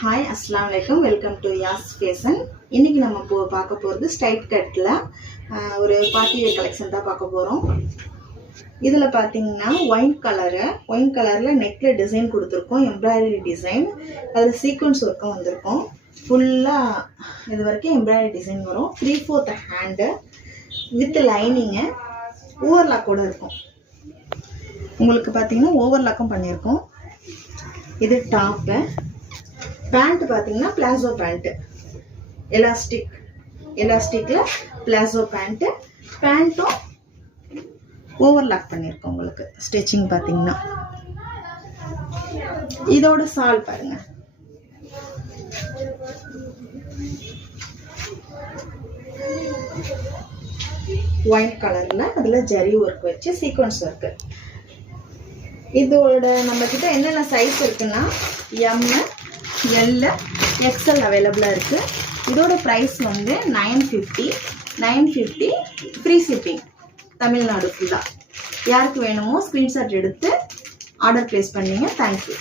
Hi அஸ்ஸலாமு அலைக்கும். Welcome to Yas fashion. இன்றைக்கி நம்ம பார்க்க போகிறது ஸ்ட்ரைட் கட்டில் ஒரு பார்ட்டி வேர் கலெக்ஷன் தான் பார்க்க போகிறோம். இதில் பார்த்தீங்கன்னா ஒயின் கலரில் நெக்கில் டிசைன் கொடுத்துருக்கோம், எம்ப்ராய்டரி டிசைன். அதில் சீக்வன்ஸ் ஒர்க்கும் வந்திருக்கும். ஃபுல்லாக இது வரைக்கும் எம்ப்ராய்டரி டிசைன் வரும். 3/4 ஹேண்டு வித் லைனிங்கு, ஓவர்லாக் கூட இருக்கும். உங்களுக்கு பார்த்தீங்கன்னா ஓவர்லாக்கும் பண்ணியிருக்கோம். இது டாப்பு. பேண்ட் பார்த்தீங்கன்னா பிளாசோ பேண்ட்டு, எலாஸ்டிக்கில் பிளாசோ பேண்ட்டும் ஓவர்லாக் பண்ணியிருக்கோம். உங்களுக்கு ஸ்டிச்சிங் பார்த்தீங்கன்னா இதோட சால் பாருங்க. ஒயிட் கலரில் அதில் ஜரி ஒர்க் வச்சு சீக்வன்ஸ் ஒர்க்கு. இதோட நம்மக்கிட்ட என்னென்ன சைஸ் இருக்குன்னா எம், எல், எக்ஸ்எல் அவைலபிளாக இருக்குது. இதோட ப்ரைஸ் வந்து 950 ஃப்ரீ ஷிப்பிங் தமிழ்நாடு ஃபுல்லாக. யாருக்கு வேணுமோ ஸ்க்ரீன்ஷாட் எடுத்து ஆர்டர் ப்ளேஸ் பண்ணிங்க. தேங்க்யூ.